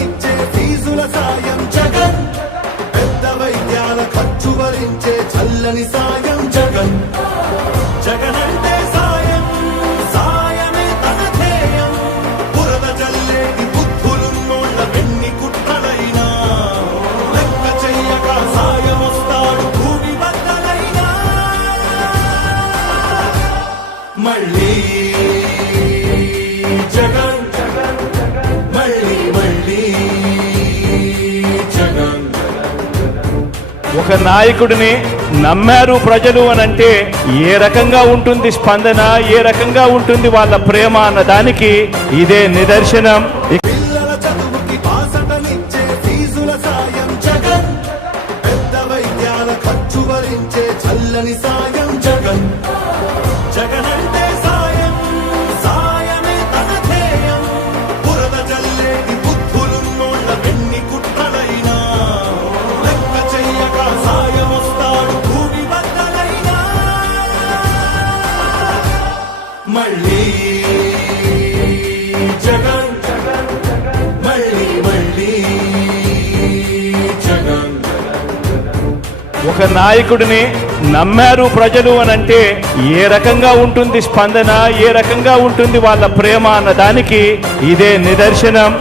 బాసటనిచ్చే ఫీజుల సాయం జగన్. పెద్ద వైద్యాల ఖర్చు భరించే చల్లని సాయం జగన్. జగన్ అంటే సాయం సాయమే తన ధ్యేయం. బురద జల్లేది బుద్ధులున్నోళ్ళ వెన్ని కుట్టలైనా లెక్క చెయ్యక సాయం వస్తాడు భూమి బద్దలైనా. మళ్ళీ ఒక నాయకుడిని నమ్మారు ప్రజలు అని అంటే ఏ రకంగా ఉంటుంది స్పందన ఏ రకంగా ఉంటుంది వాళ్ళ ప్రేమ అన్న దానికి ఇదే నిదర్శనం. జగన్. జగన్. మళ్ళీ జగన్ మళ్ళీ మళ్ళీ జగన్. ఒక నాయకుడిని నమ్మారు ప్రజలు అని అంటే ఏ రకంగా ఉంటుంది స్పందన ఏ రకంగా ఉంటుంది వాళ్ళ ప్రేమ అన్న దానికి ఇదే నిదర్శనం.